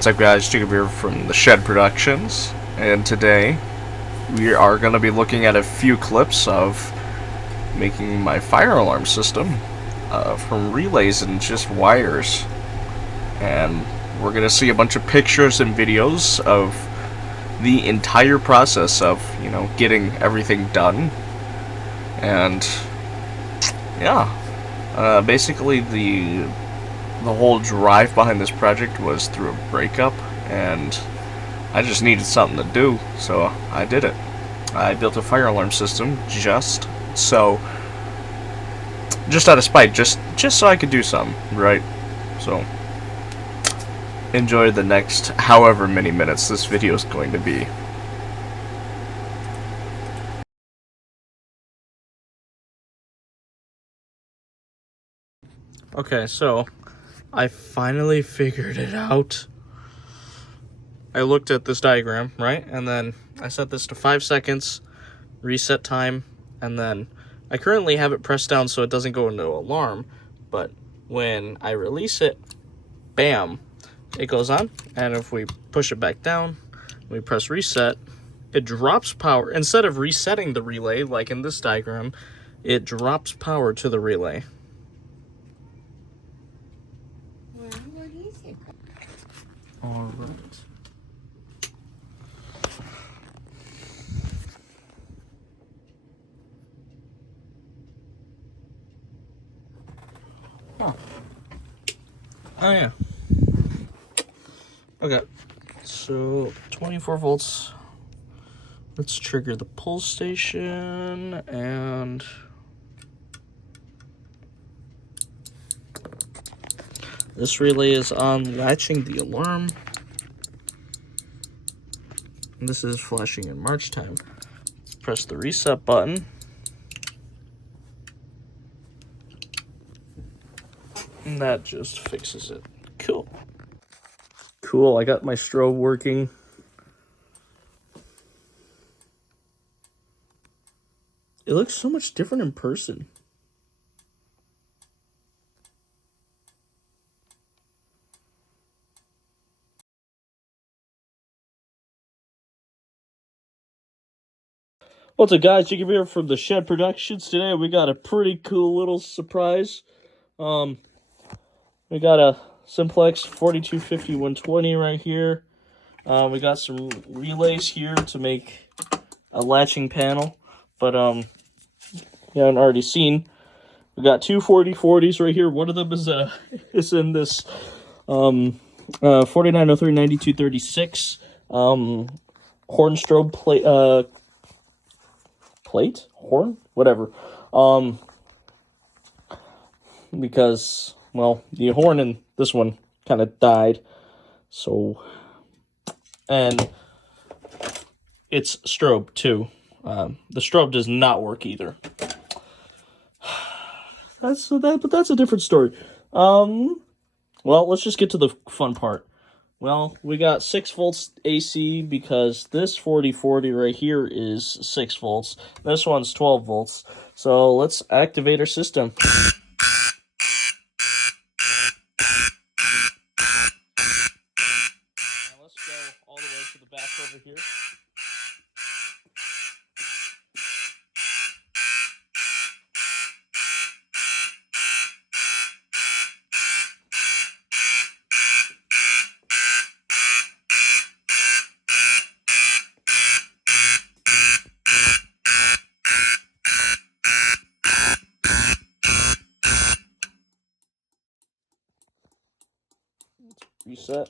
What's up, guys? Jacob here from the Shed Productions, and today we are going to be looking at a few clips of making my fire alarm system from relays and just wires. And we're going to see a bunch of pictures and videos of the entire process of, getting everything done. And yeah, basically the whole drive behind this project was through a breakup, and I just needed something to do, so I did it. I built a fire alarm system just out of spite, just so I could do something, right? So enjoy the next however many minutes this video is going to be. Okay, so I finally figured it out. I looked at this diagram, right? And then I set this to 5 seconds, reset time, and then I currently have it pressed down so it doesn't go into alarm, but when I release it, bam, it goes on, and if we push it back down, we press reset, it drops power. Instead of resetting the relay, like in this diagram, it drops power to the relay. All right. Huh. Oh yeah. Okay. So 24 volts. Let's trigger the pull station, and this relay is on latching the alarm. And this is flashing in march time. Let's press the reset button. And that just fixes it. Cool. Cool, I got my strobe working. It looks so much different in person. What's up, guys? Jacob here from the Shed Productions. Today we got a pretty cool little surprise. We got a Simplex 4250-120 right here. We got some relays here to make a latching panel, but you haven't already seen. We got two 4040s right here. One of them is in this 4903-9236 horn strobe plate horn, whatever. Because, well, the horn in this one kind of died, so, and it's strobe too. The strobe does not work either. But that's a different story. Well, let's just get to the fun part. Well, we got 6 volts AC because this 4040 right here is 6 volts. This one's 12 volts. So let's activate our system. Now let's go all the way to the back over here. Reset.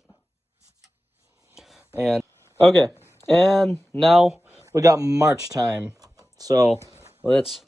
And okay, and now we got march time. So let's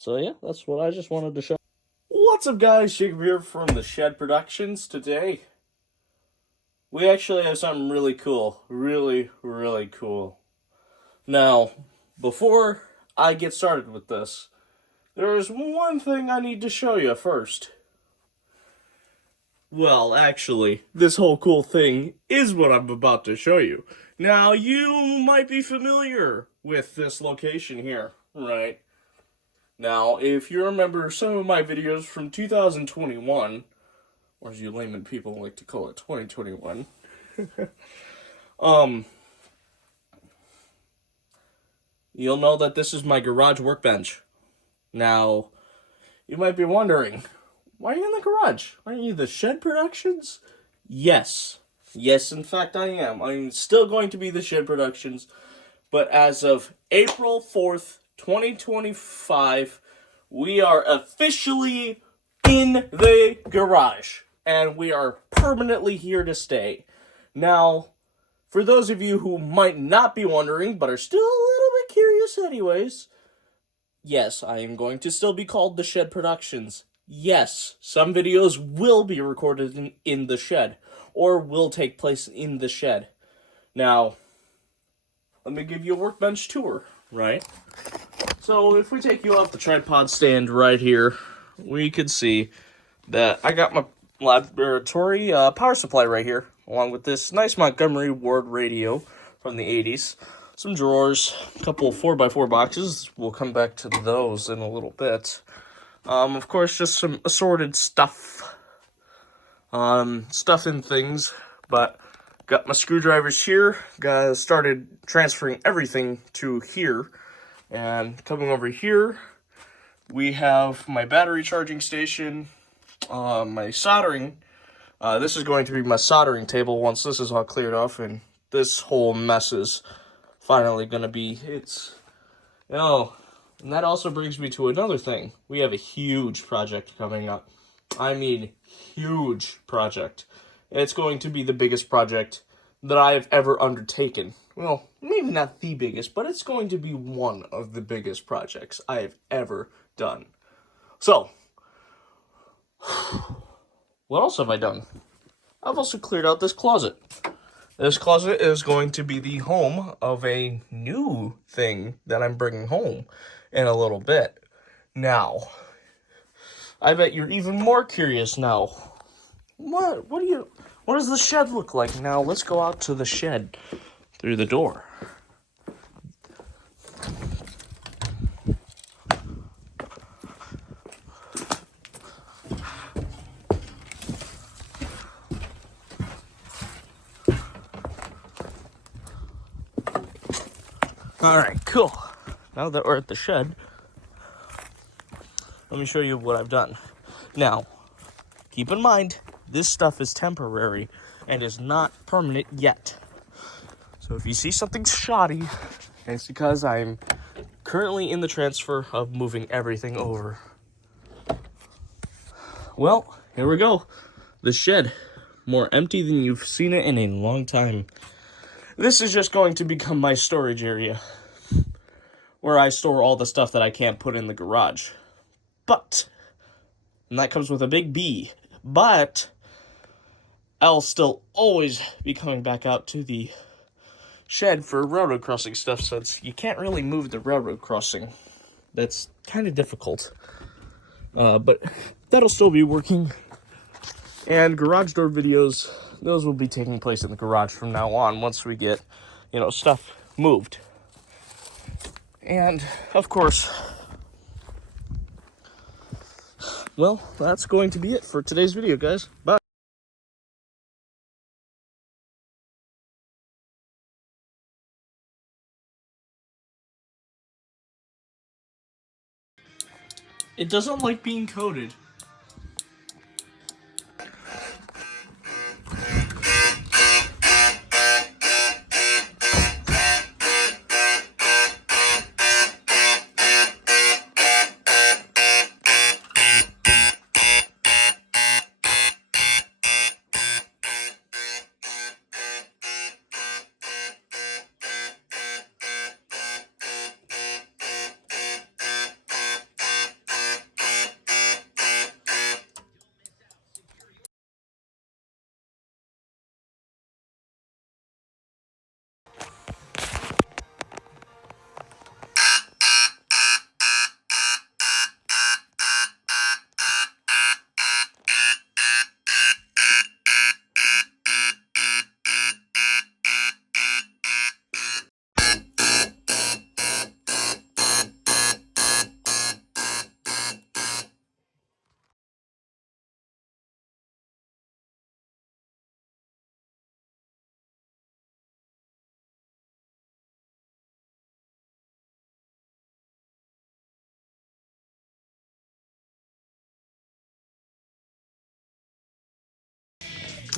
So yeah, that's what I just wanted to show. What's What's up, guys? Jacob here from the Shed Productions. Today, we actually have something really cool. Really, really cool. Now, before I get started with this, there's one thing I need to show you first. Well, actually, this whole cool thing is what I'm about to show you. Now, you might be familiar with this location here, right? Now, if you remember some of my videos from 2021, or as you layman people like to call it, 2021, you'll know that this is my garage workbench. Now, you might be wondering, why are you in the garage? Aren't you the Shed Productions? Yes. Yes, in fact, I am. I'm still going to be the Shed Productions, but as of April 4th, 2025, we are officially in the garage, and we are permanently here to stay. Now, for those of you who might not be wondering, but are still a little bit curious anyways, yes, I am going to still be called The Shed Productions. Yes, some videos will be recorded in the shed, or will take place in the shed. Now, let me give you a workbench tour, right? So if we take you off the tripod stand right here, we could see that I got my laboratory power supply right here, along with this nice Montgomery Ward radio from the 80s. Some drawers, a couple of 4x4 boxes. We'll come back to those in a little bit. Of course, just some assorted stuff. Stuff and things, but got my screwdrivers here. Started transferring everything to here. And coming over here, we have my battery charging station, my soldering. This is going to be my soldering table once this is all cleared off, and this whole mess is finally going to be, and that also brings me to another thing. We have a huge project coming up. I mean, huge project. It's going to be the biggest project that I have ever undertaken. Well, maybe not the biggest, but it's going to be one of the biggest projects I have ever done. So, what else have I done? I've also cleared out this closet. This closet is going to be the home of a new thing that I'm bringing home in a little bit. Now, I bet you're even more curious now. What does the shed look like? Now, let's go out to the shed through the door. Alright, cool. Now that we're at the shed, let me show you what I've done. Now, keep in mind, this stuff is temporary and is not permanent yet. So if you see something shoddy, it's because I'm currently in the transfer of moving everything over. Well, here we go. The shed. More empty than you've seen it in a long time. This is just going to become my storage area, where I store all the stuff that I can't put in the garage. But, and that comes with a big B, but I'll still always be coming back out to the shed for railroad crossing stuff, since you can't really move the railroad crossing. That's kind of difficult. But that'll still be working. And garage door videos, those will be taking place in the garage from now on, once we get, stuff moved. And, of course, well, that's going to be it for today's video, guys. Bye. It doesn't like being coated.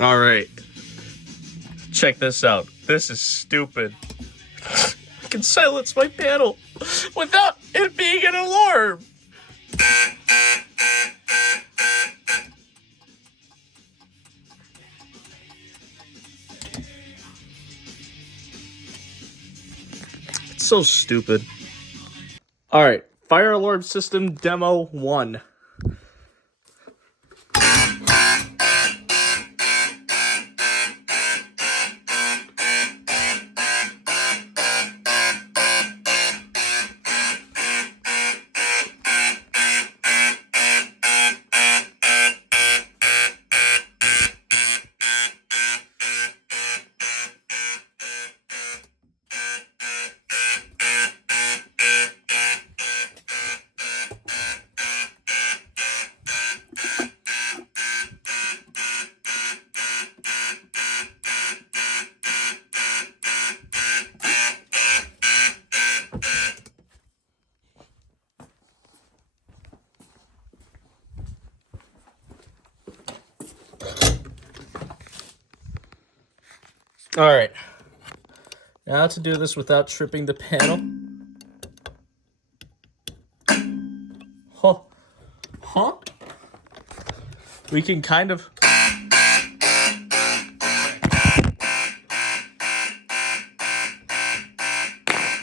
All right. Check this out. This is stupid. I can silence my panel without it being an alarm. It's so stupid. All right. Fire alarm system demo 1. All right. Now to do this without tripping the panel. Huh? We can kind of...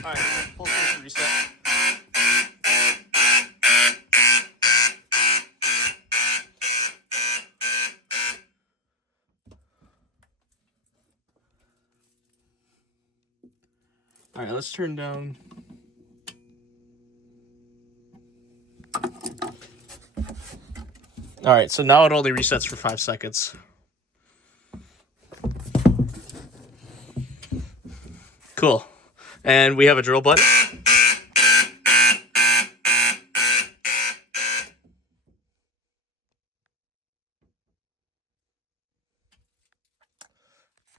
Alright, full station reset. Alright, let's turn down... Alright, so now it only resets for 5 seconds. Cool. And we have a drill button.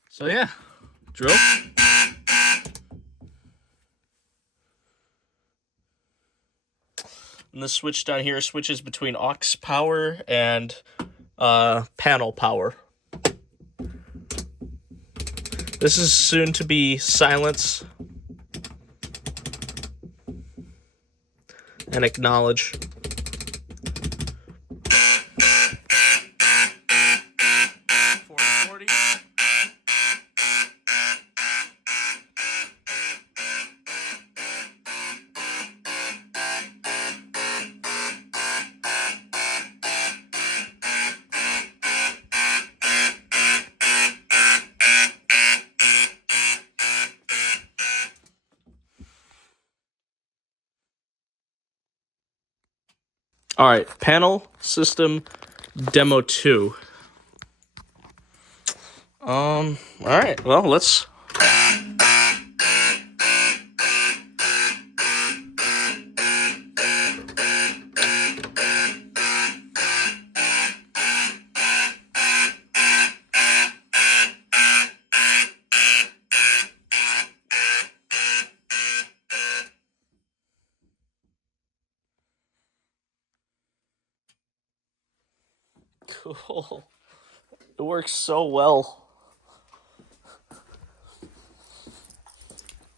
So yeah, drill. And the switch down here switches between aux power and panel power. This is soon to be silence and acknowledge. All right, panel system demo 2. All right, well, let's... Cool. It works so well.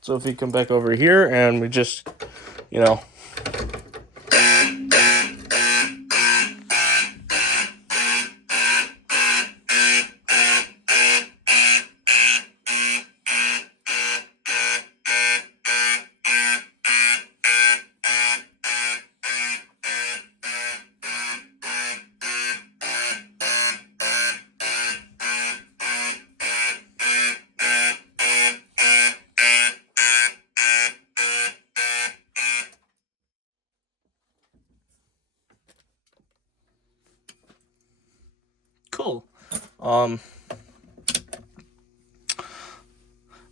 So if we come back over here and we just, you know... Cool.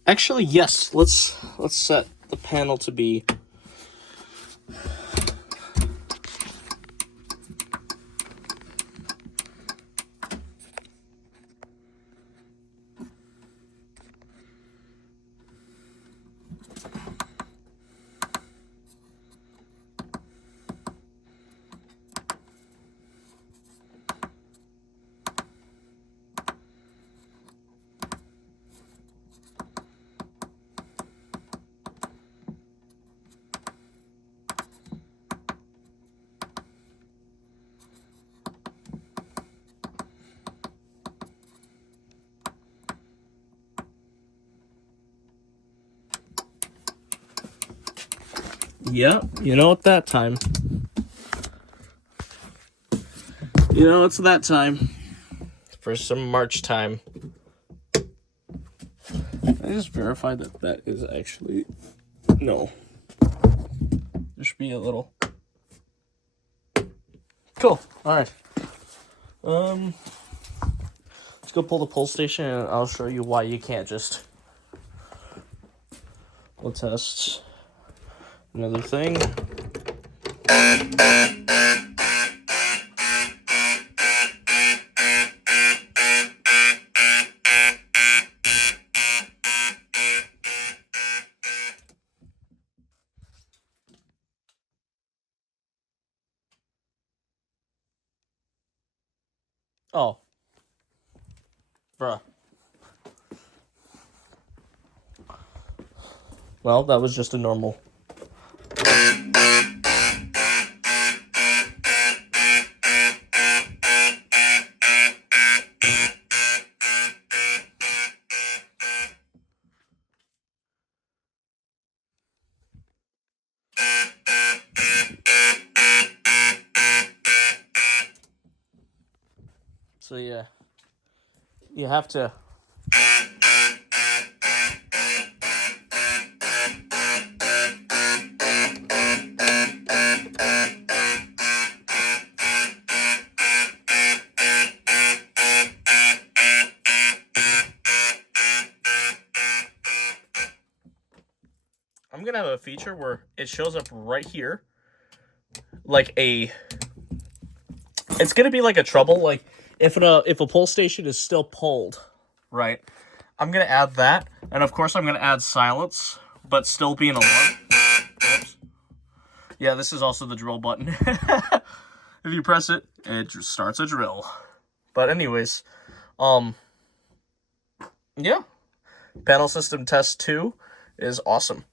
Actually, yes. Let's set the panel to be... Yeah, you know it's that time. You know it's that time. For some March time. I just verify that that is actually... No. There should be a little... Cool. Alright. Let's go pull the pull station and I'll show you why you can't just... We'll test another thing. Oh. Bruh. Well, that was just a normal... So yeah, you have to... I'm gonna have a feature where it shows up right here, like a... It's gonna be like a trouble, like if a pull station is still pulled, right? I'm gonna add that, and of course I'm gonna add silence, but still be an alarm. Oops. Yeah, this is also the drill button. If you press it, it starts a drill. But anyways, yeah, panel system test 2 is awesome.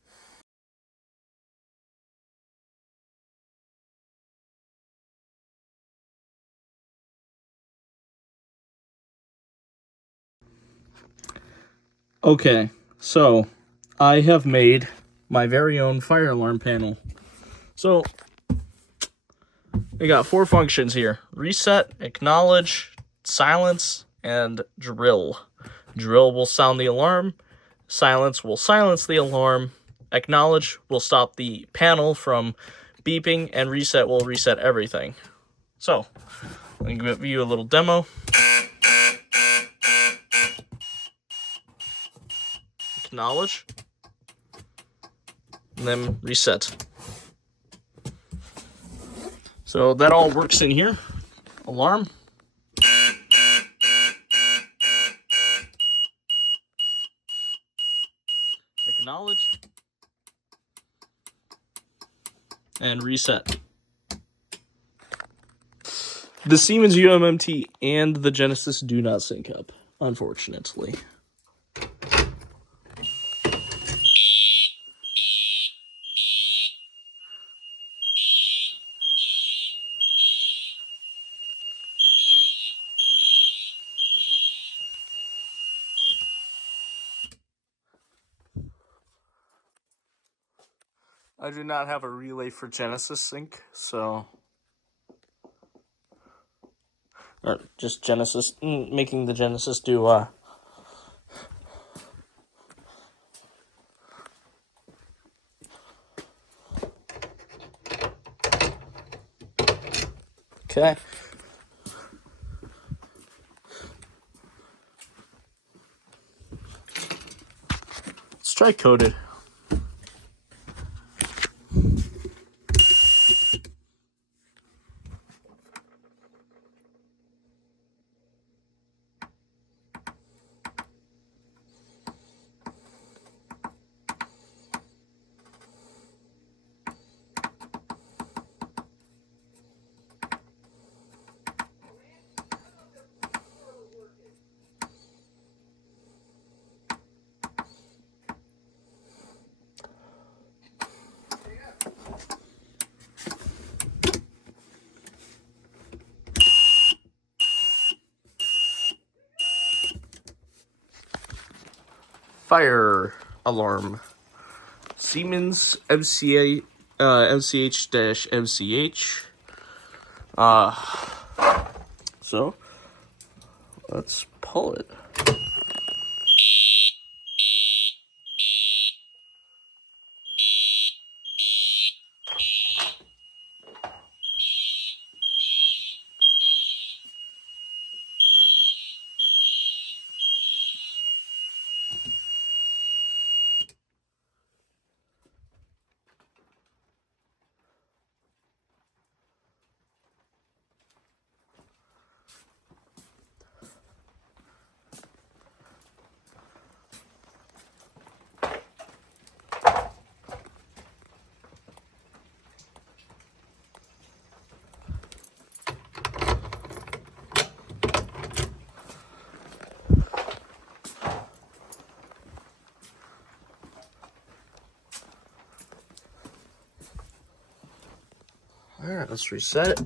Okay, so I have made my very own fire alarm panel. So we got 4 functions here: reset, acknowledge, silence, and drill. Drill will sound the alarm, silence will silence the alarm, acknowledge will stop the panel from beeping, and reset will reset everything. So, let me give you a little demo. Acknowledge, and then reset. So that all works in here. Alarm. Acknowledge. And reset. The Siemens UMMT and the Genesis do not sync up, unfortunately. I do not have a relay for Genesis sync, so... Or just Genesis, making the Genesis do, Okay. Let's try coded. Fire alarm. Siemens MCA MCH-MCH. So let's pull it. All right, let's reset it.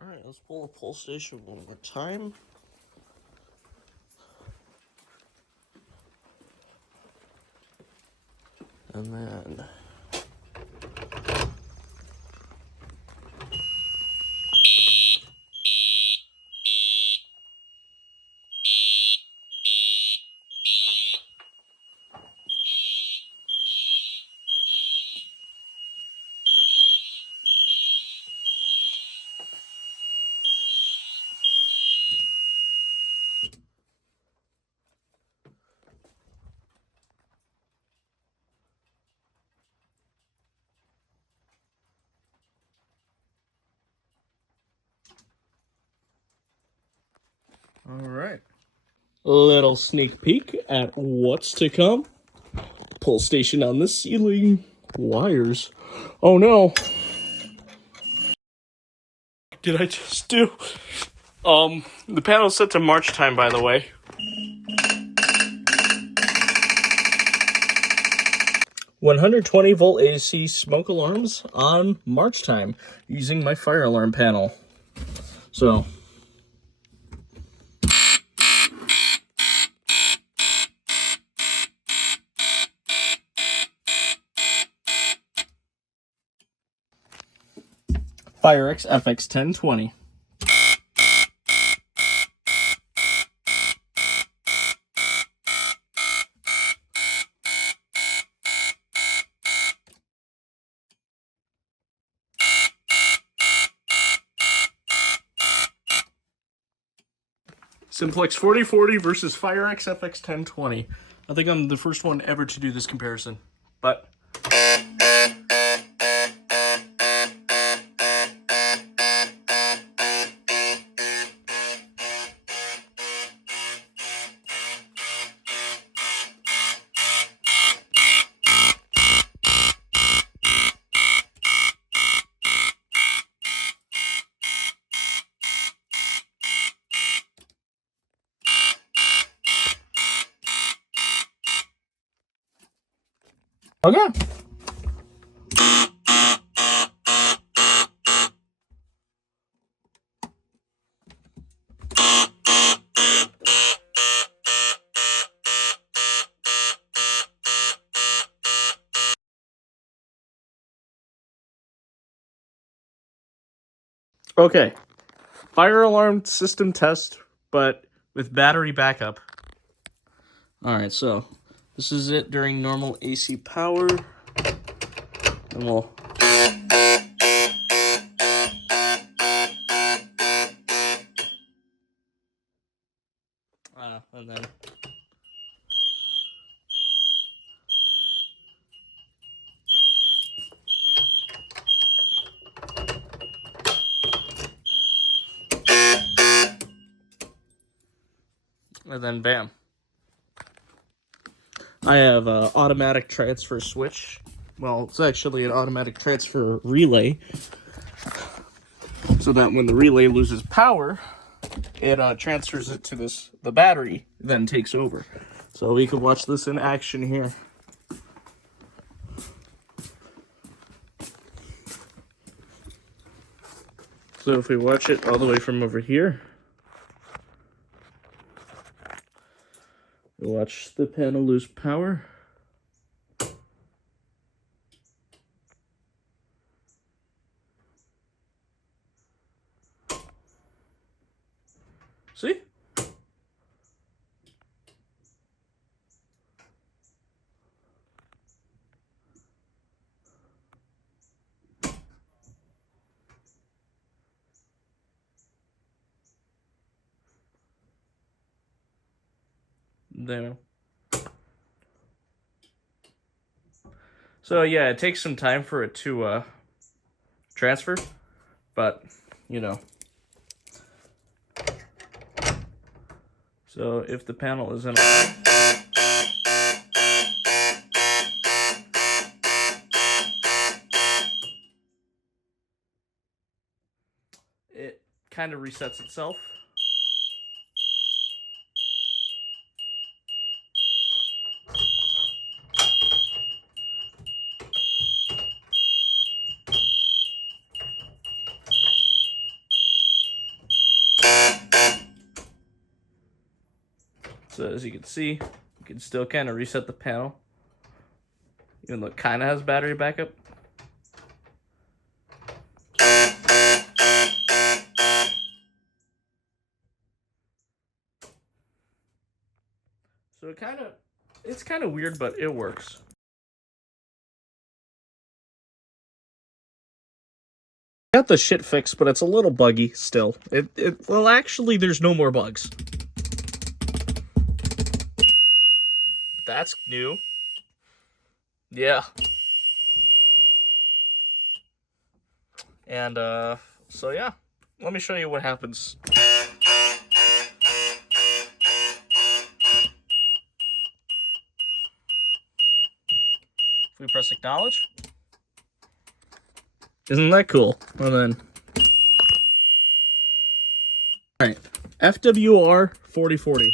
All right, let's pull the pull station one more time. And then all right. A little sneak peek at what's to come. Pull station on the ceiling. Wires. Oh no. Did I just do? The panel's set to March time, by the way. $120-volt AC smoke alarms on March time using my fire alarm panel. So. Firex FX1020. Simplex 4040 versus Firex FX1020. I think I'm the first one ever to do this comparison, but okay. Okay. Fire alarm system test, but with battery backup. Alright, so this is it during normal AC power. And we'll and then bam. I have an automatic transfer switch. Well, it's actually an automatic transfer relay. So that when the relay loses power, it transfers it to the battery, then takes over. So we could watch this in action here. So if we watch it all the way from over here, we watch the panel lose power. See? There. So yeah, it takes some time for it to transfer, but you know. So if the panel is in it kind of resets itself. So as you can see, you can still kind of reset the panel, even though it kind of has battery backup. So it's kind of weird, but it works. Got the shit fixed, but it's a little buggy still. Well, actually, there's no more bugs. That's new. Yeah. And, so yeah. Let me show you what happens. If we press acknowledge. Isn't that cool? And then... Alright. FWR 4040.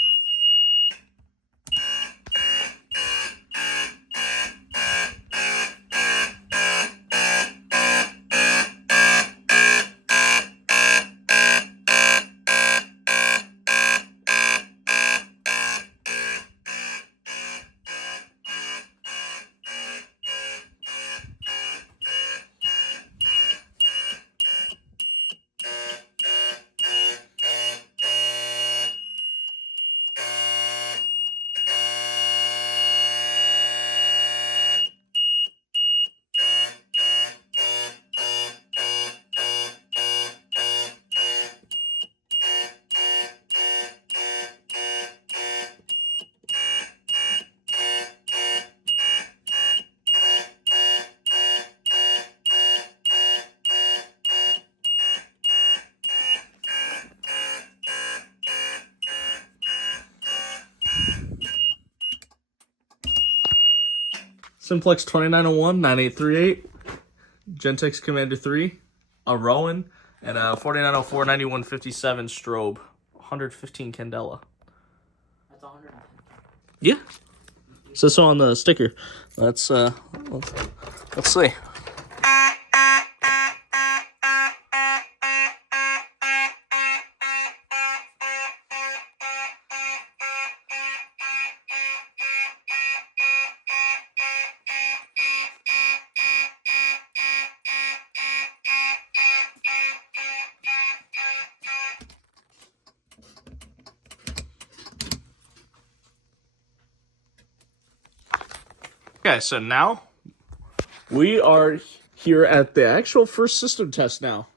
Simplex 2901, 9838, Gentex Commander 3, a Rowan, and a 4904, 9157 strobe, 115 candela. That's 100. Yeah. It says so on the sticker. Let's see. Okay, so now we are here at the actual first system test now.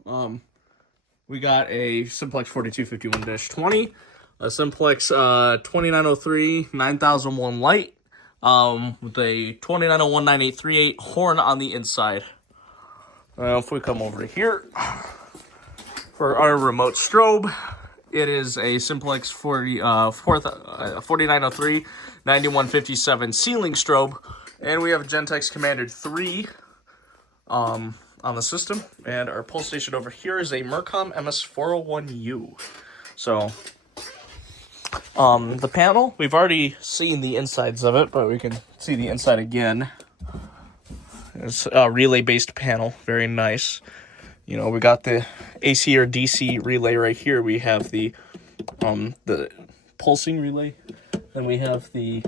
We got a Simplex 4251-20, a Simplex 2903 9001 Lite, with a 2901 9838 horn on the inside. If we come over here for our remote strobe, it is a Simplex 4903 9157 ceiling strobe. And we have a Gentex Commander 3 on the system. And our pull station over here is a Mercom MS401U. So, the panel, we've already seen the insides of it, but we can see the inside again. It's a relay-based panel, very nice. You know, we got the AC or DC relay right here. We have the pulsing relay, then we have the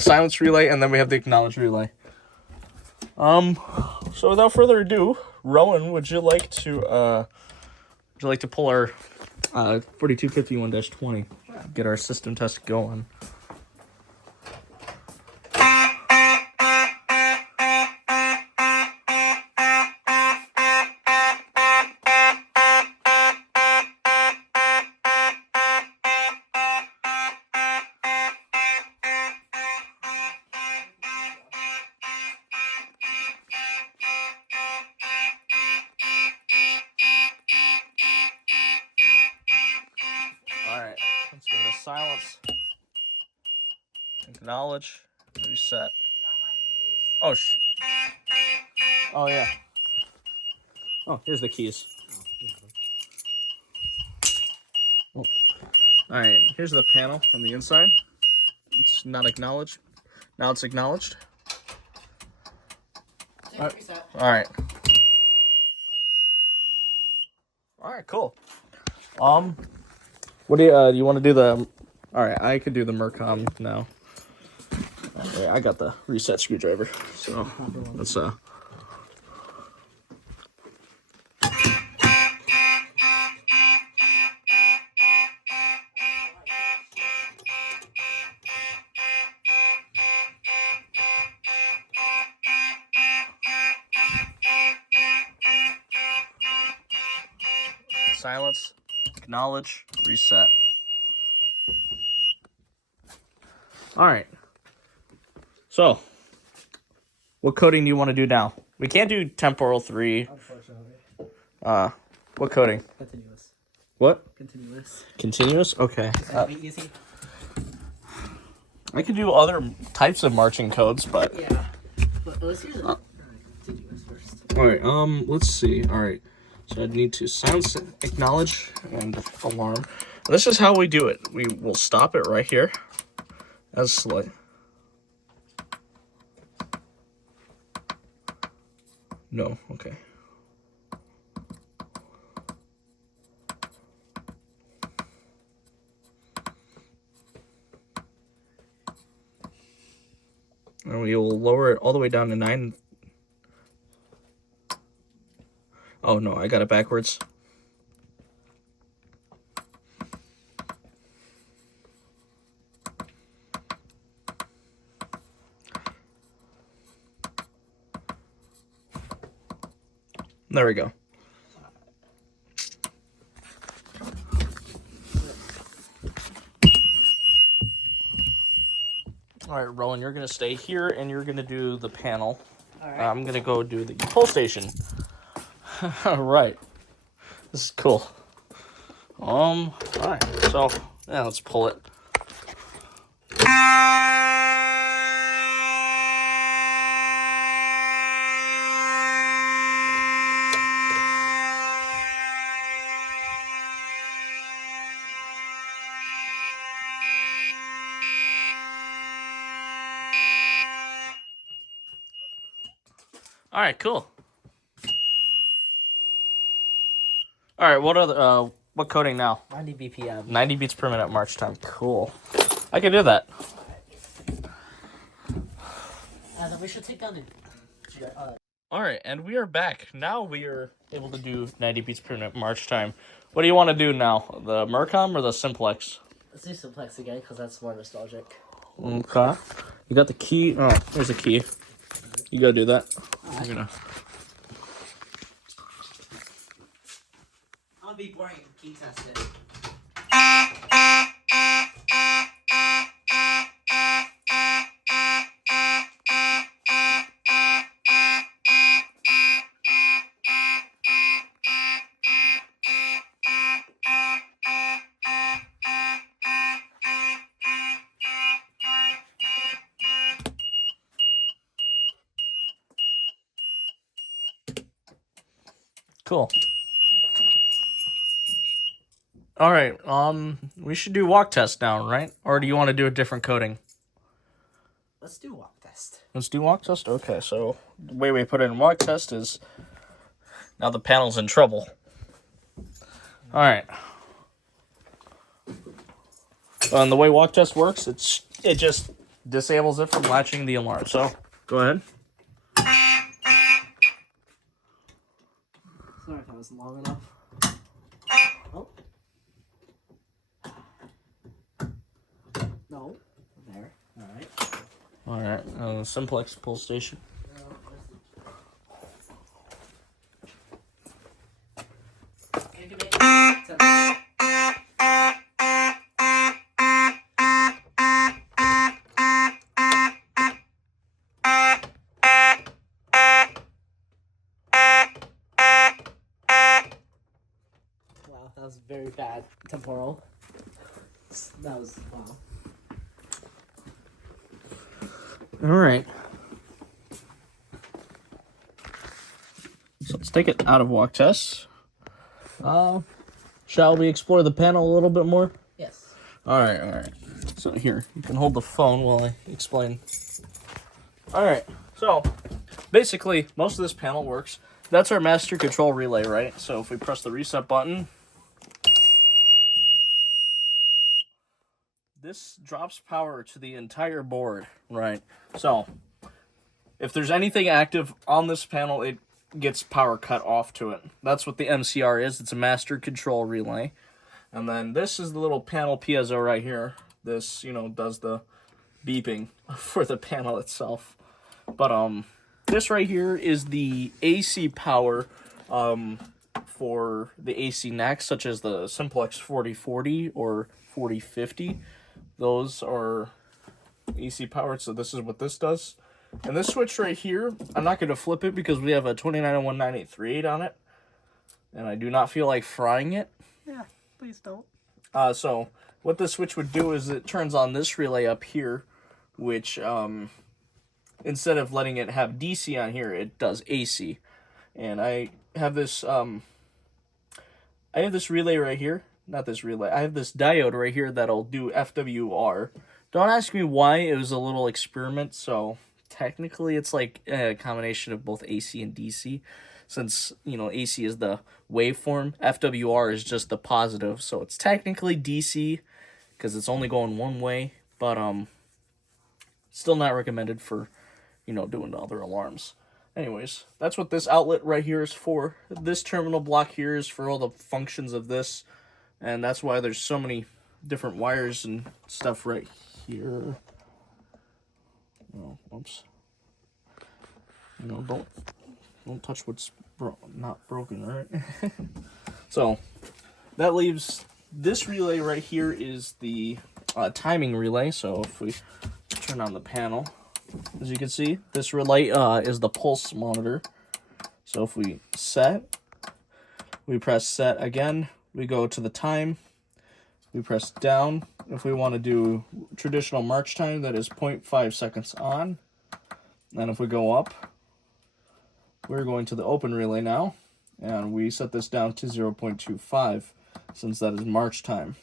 silence relay, and then we have the acknowledge relay. So without further ado, Rowan, would you like to pull our 4251-20, get our system test going? Alright, let's give it a silence. Acknowledge. Reset. Oh, oh, yeah. Oh, here's the keys. Oh. Alright, here's the panel on the inside. It's not acknowledged. Now it's acknowledged. Alright. Alright, cool. What do you want to do the... Alright, I could do the Mercom now. Okay, I got the reset screwdriver, so let's silence, acknowledge, reset. Alright. So, what coding do you want to do now? We can't do temporal 3. Unfortunately. What coding? Continuous. What? Continuous. Continuous? Okay. That'd be easy. I could do other types of marching codes, but... Yeah. But let's use continuous first. Alright, let's see. Alright. So I need to silence, acknowledge, and alarm. This is how we do it. We will stop it right here. As select. No, okay. And we will lower it all the way down to 9. Oh no, I got it backwards. There we go. All right, Roland, you're going to stay here, and you're going to do the panel. All right. I'm going to go do the pull station. All right. This is cool. All right. So, yeah, let's pull it. All right, cool. All right, what coding now? 90 BPM. 90 beats per minute march time. Cool. I can do that. Then we should take down the... All right, and we are back. Now we are able to do 90 beats per minute march time. What do you want to do now? The Mercom or the Simplex? Let's do Simplex again, because that's more nostalgic. Okay. You got the key. Oh, there's the key. You go do that. I'm gonna... I'll be boring and key test it. Cool. All right. We should do walk test now, right? Or do you want to do a different coding? Let's do walk test. Let's do walk test. Okay. So the way we put it in walk test is now the panel's in trouble. All right. And the way walk test works, it just disables it from latching the alarm. So go ahead. Sorry if that was long enough. Oh. No. There. All right. All right. Simplex pull station. Wow, that was very bad temporal. That was wow. All right. So let's take it out of walk test. Shall we explore the panel a little bit more? Yes. All right. So here, you can hold the phone while I explain. All right. So basically, most of this panel works. That's our master control relay, right? So if we press the reset button, this drops power to the entire board, right? So if there's anything active on this panel, it gets power cut off to it. That's what the MCR is. It's a master control relay. And then this is the little panel piezo right here. This, does the beeping for the panel itself. But this right here is the AC power for the AC NACs, such as the Simplex 4040 or 4050. Those are AC powered, so this is what this does. And this switch right here, I'm not going to flip it because we have a 29019838 on it. And I do not feel like frying it. Yeah, please don't. So what this switch would do is it turns on this relay up here, which instead of letting it have DC on here, it does AC. And I have this relay right here. Not this relay. I have this diode right here that'll do FWR. Don't ask me why. It was a little experiment, so technically it's like a combination of both AC and DC. Since, AC is the waveform, FWR is just the positive, so it's technically DC because it's only going one way, but still not recommended for, doing the other alarms. Anyways, that's what this outlet right here is for. This terminal block here is for all the functions of this, and that's why there's so many different wires and stuff right here. Oh, oops. Don't touch what's not broken, right? So, that leaves this relay right here is the timing relay. So, if we turn on the panel, as you can see, this relay is the pulse monitor. So, if we set, we press set again, we go to the time, we press down. If we want to do traditional march time, that is 0.5 seconds on. And if we go up, we're going to the open relay now, and we set this down to 0.25 since that is march time.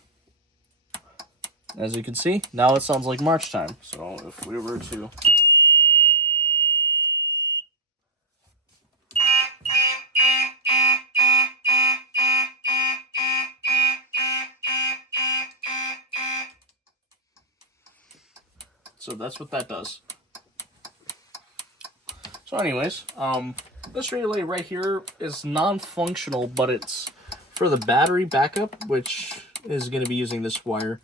As you can see, now it sounds like march time. So if we were to so that's what that does. So anyways, this relay right here is non-functional, but it's for the battery backup, which is going to be using this wire.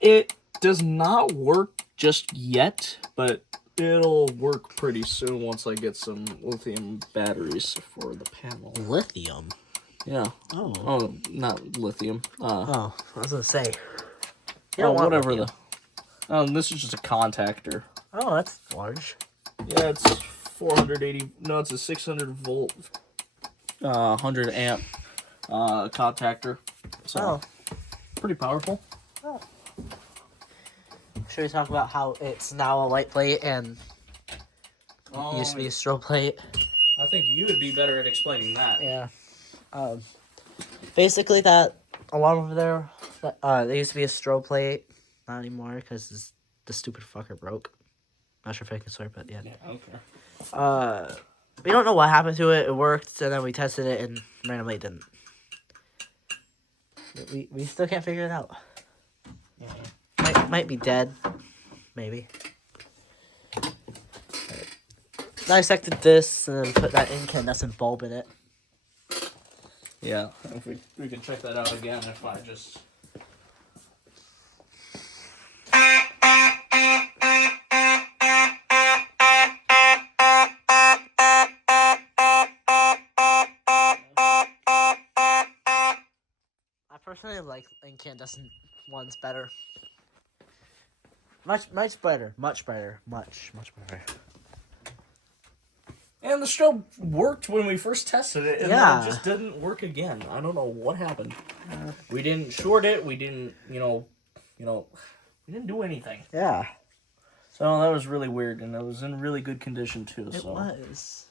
It does not work just yet, but it'll work pretty soon once I get some lithium batteries for the panel. Lithium? Yeah. Oh, not lithium. I was going to say. Whatever lithium. This is just a contactor. Oh, that's large. Yeah, it's 480. No, it's a 600 volt, 100 amp contactor. So pretty powerful. Oh. Should we talk about how it's now a light plate and used to be a strobe plate? I think you would be better at explaining that. Yeah. Basically, that alarm over there. There used to be a strobe plate. Not anymore because the stupid fucker broke. Not sure if I can swear, but yeah. Yeah, okay. We don't know what happened to it. It worked, and then we tested it, and randomly it didn't. We still can't figure it out. Yeah. Might be dead. Maybe. Dissected this and then put that incandescent bulb in it. Yeah, if we can check that out again if I just... I personally like incandescent ones better. Much better. Much better. Much better. And the strobe worked when we first tested it, and then it just didn't work again. I don't know what happened. We didn't short it. We didn't, we didn't do anything. Yeah. So that was really weird, and it was in really good condition too. It so. was.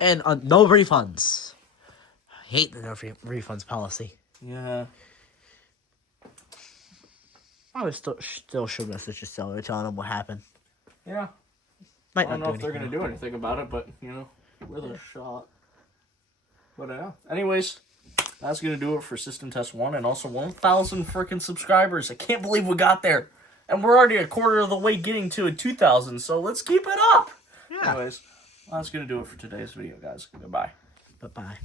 And no refunds. I hate the no refunds policy. Yeah. I would still should message the seller telling them what happened. Yeah. Might I don't not know do if they're going to do anything about it, but, with a shot. But, anyways, that's going to do it for System Test 1, and also 1,000 freaking subscribers. I can't believe we got there. And we're already a quarter of the way getting to a 2,000, so let's keep it up. Yeah. Anyways, that's going to do it for today's video, guys. Goodbye. Bye-bye.